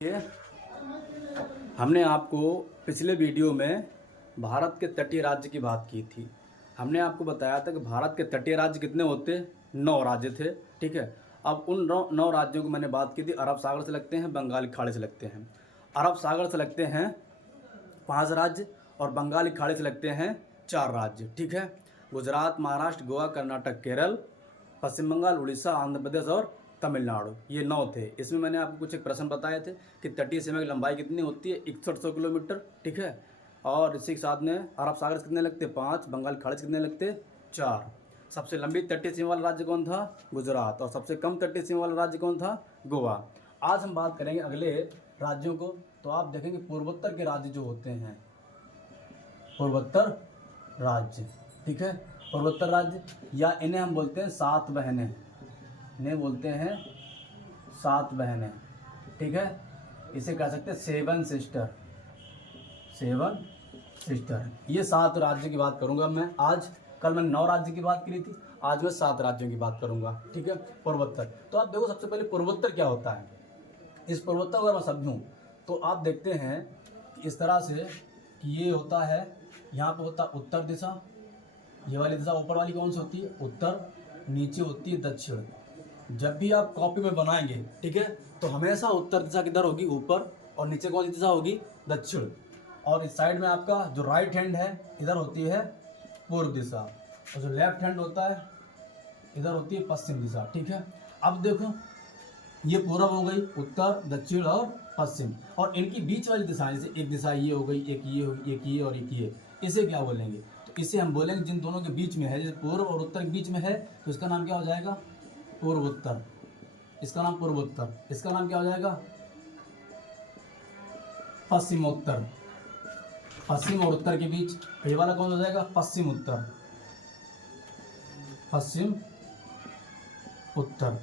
ये हमने आपको पिछले वीडियो में भारत के तटीय राज्य की बात की थी। हमने आपको बताया था कि भारत के तटीय राज्य कितने होते, 9 राज्य थे। ठीक है, अब उन 9 राज्यों को मैंने बात की थी। अरब सागर से लगते हैं, बंगाली खाड़ी से लगते हैं। अरब सागर से लगते हैं 5 राज्य और बंगाली खाड़ी से लगते हैं 4 राज्य। ठीक है, गुजरात, महाराष्ट्र, गोवा, कर्नाटक, केरल, पश्चिम बंगाल, उड़ीसा, आंध्र प्रदेश और तमिलनाडु, ये 9 थे। इसमें मैंने आपको कुछ एक प्रश्न बताए थे कि तटीय सीमा की लंबाई कितनी होती है, 6100 किलोमीटर। ठीक है, और इसी के साथ में अरब सागर से कितने लगते, 5, बंगाल खाड़ी से कितने लगते, 4। सबसे लंबी तटीय सीमा वाला राज्य कौन था, गुजरात। और सबसे कम तटीय सीमा वाला राज्य कौन था, गोवा। आज हम बात करेंगे अगले राज्यों को। तो आप देखेंगे पूर्वोत्तर के राज्य जो होते हैं, पूर्वोत्तर राज्य। ठीक है, पूर्वोत्तर राज्य, या इन्हें हम बोलते हैं 7 बहनें। इन्हें बोलते हैं 7 बहनें। ठीक है, इसे कह सकते हैं 7 सिस्टर। 7 सिस्टर, ये 7 राज्य की बात करूंगा मैं आज। कल मैंने 9 राज्य की बात की थी, आज मैं 7 राज्यों की बात करूंगा। ठीक है, पूर्वोत्तर। तो आप देखो, सबसे पहले पूर्वोत्तर क्या होता है। इस पूर्वोत्तर को अगर मैं समझूं तो आप देखते हैं कि इस तरह से कि ये होता है, यहाँ पे होता है उत्तर दिशा। ये वाली दिशा ऊपर वाली कौन सी होती है, उत्तर। नीचे होती है दक्षिण। जब भी आप कॉपी में बनाएंगे, ठीक है, तो हमेशा उत्तर दिशा किधर होगी, ऊपर, और नीचे कौन सी दिशा होगी, दक्षिण। और इस साइड में आपका जो राइट हैंड है, इधर होती है पूर्व दिशा, और जो लेफ्ट हैंड होता है इधर होती है पश्चिम दिशा। ठीक है, अब देखो, ये पूरब हो गई, उत्तर, दक्षिण और पश्चिम, और इनकी बीच वाली दिशाएं, जैसे एक दिशा ये हो गई, एक ये होगी, एक ये और एक ये, इसे क्या बोलेंगे, तो इसे हम बोलेंगे जिन दोनों के बीच में है, जैसे पूर्व और उत्तर के बीच में है, तो इसका नाम क्या हो जाएगा, पूर्वोत्तर। इसका नाम पूर्वोत्तर। इसका नाम क्या हो जाएगा, पश्चिमोत्तर। पश्चिम और उत्तर के बीच ये वाला कौन हो जाएगा, पश्चिम उत्तर। पश्चिम उत्तर।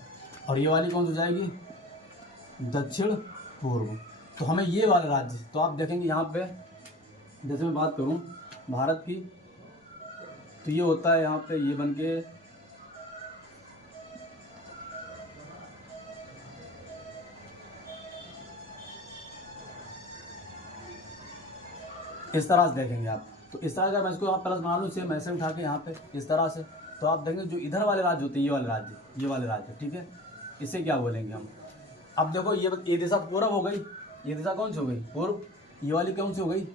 और ये वाली कौन हो जाएगी, दक्षिण पूर्व। तो हमें ये वाले राज्य, तो आप देखेंगे यहाँ पे, जैसे मैं बात करूँ भारत की, तो ये होता है यहाँ पे, ये बन के इस तरह से देखेंगे आप। तो इस तरह का मैं इसको आप प्लस बना लूँ, सेम ऐसे उठा के यहाँ पे इस तरह से, तो आप देखेंगे जो इधर वाले राज्य होते हैं, ये वाले राज्य, ये वाले राज्य। ठीक है, इसे क्या बोलेंगे हम। अब देखो, ये दिशा पूर्व हो गई, ये दिशा कौन सी हो गई, पूर्व। ये वाली कौन सी हो गई,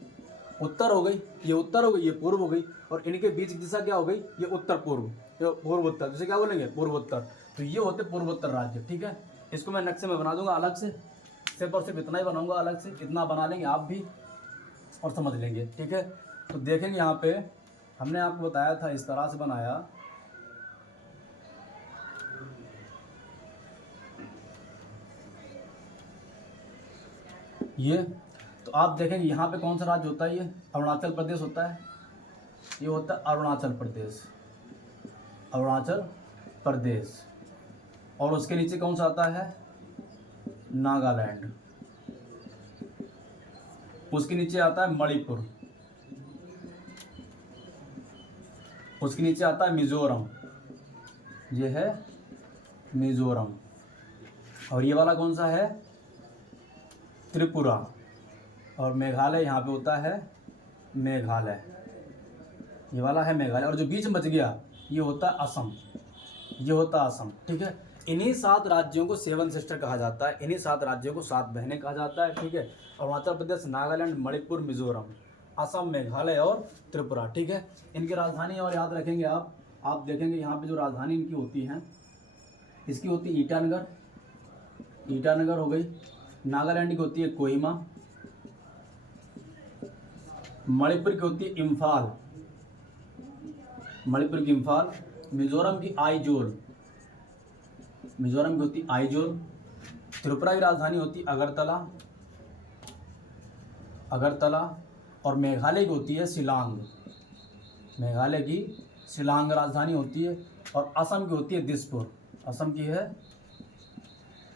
उत्तर हो गई। ये उत्तर हो गई, ये पूर्व हो गई, और इनके बीच की दिशा क्या हो गई, ये उत्तर पूर्व, ये पूर्वोत्तर। जिसे क्या बोलेंगे, पूर्वोत्तर। तो ये होते पूर्वोत्तर राज्य। ठीक है, इसको मैं नक्शे में बना दूंगा अलग से, सिर्फ और सिर्फ इतना ही बनाऊंगा अलग से, इतना बना लेंगे आप भी और समझ लेंगे। ठीक है, तो देखेंगे यहाँ पे हमने आपको बताया था, इस तरह से बनाया। ये तो आप देखेंगे यहाँ पे कौन सा राज्य होता है, ये अरुणाचल प्रदेश होता है। ये होता है अरुणाचल प्रदेश, अरुणाचल प्रदेश। और उसके नीचे कौन सा आता है, नागालैंड। उसके नीचे आता है मणिपुर। उसके नीचे आता है मिजोरम, ये है मिजोरम। और ये वाला कौन सा है, त्रिपुरा। और मेघालय यहाँ पे होता है मेघालय, ये वाला है मेघालय। और जो बीच में बच गया, ये होता है असम, ये होता है असम। ठीक है, इन्हीं 7 राज्यों को 7 सिस्टर कहा जाता है, इन्हीं 7 राज्यों को 7 बहनें कहा जाता है। ठीक है, अरुणाचल प्रदेश, नागालैंड, मणिपुर, मिजोरम, असम, मेघालय और त्रिपुरा। ठीक है, इनकी राजधानी और याद रखेंगे आप देखेंगे यहाँ पे जो राजधानी इनकी होती है, इसकी होती है ईटानगर। ईटानगर हो गई। नागालैंड की होती है कोहिमा। मणिपुर की होती है इम्फाल, मणिपुर की इम्फाल। मिजोरम की आइजोल, मिजोरम की होती आइजोल। त्रिपुरा की राजधानी होती अगरतला, अगरतला। और मेघालय की होती है शिलांग, मेघालय की शिलांग राजधानी होती है। और असम की होती है दिसपुर, असम की है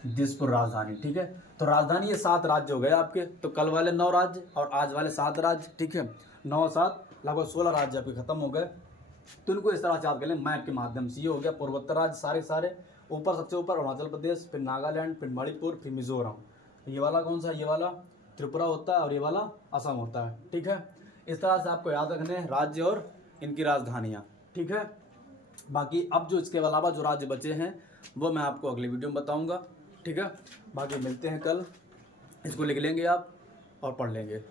दिसपुर राजधानी। ठीक है, तो राजधानी ये 7 राज्य हो गए आपके। तो कल वाले 9 राज्य और आज वाले 7 राज्य। ठीक है, 9 7 लगभग 16 राज्य आपके खत्म हो गए। तो इनको इस तरह से याद कर लें मैप के माध्यम से। ये हो गया पूर्वोत्तर राज्य सारे सारे। ऊपर सबसे ऊपर अरुणाचल प्रदेश, फिर नागालैंड, फिर मणिपुर, फिर मिजोरम। ये वाला कौन सा, ये वाला त्रिपुरा होता है और ये वाला असम होता है। ठीक है, इस तरह से आपको याद रखने हैं राज्य और इनकी राजधानियाँ। ठीक है, बाकी अब जो इसके अलावा जो राज्य बचे हैं वो मैं आपको अगली वीडियो में बताऊंगा। ठीक है, बाकी मिलते हैं कल, इसको लिख लेंगे आप और पढ़ लेंगे।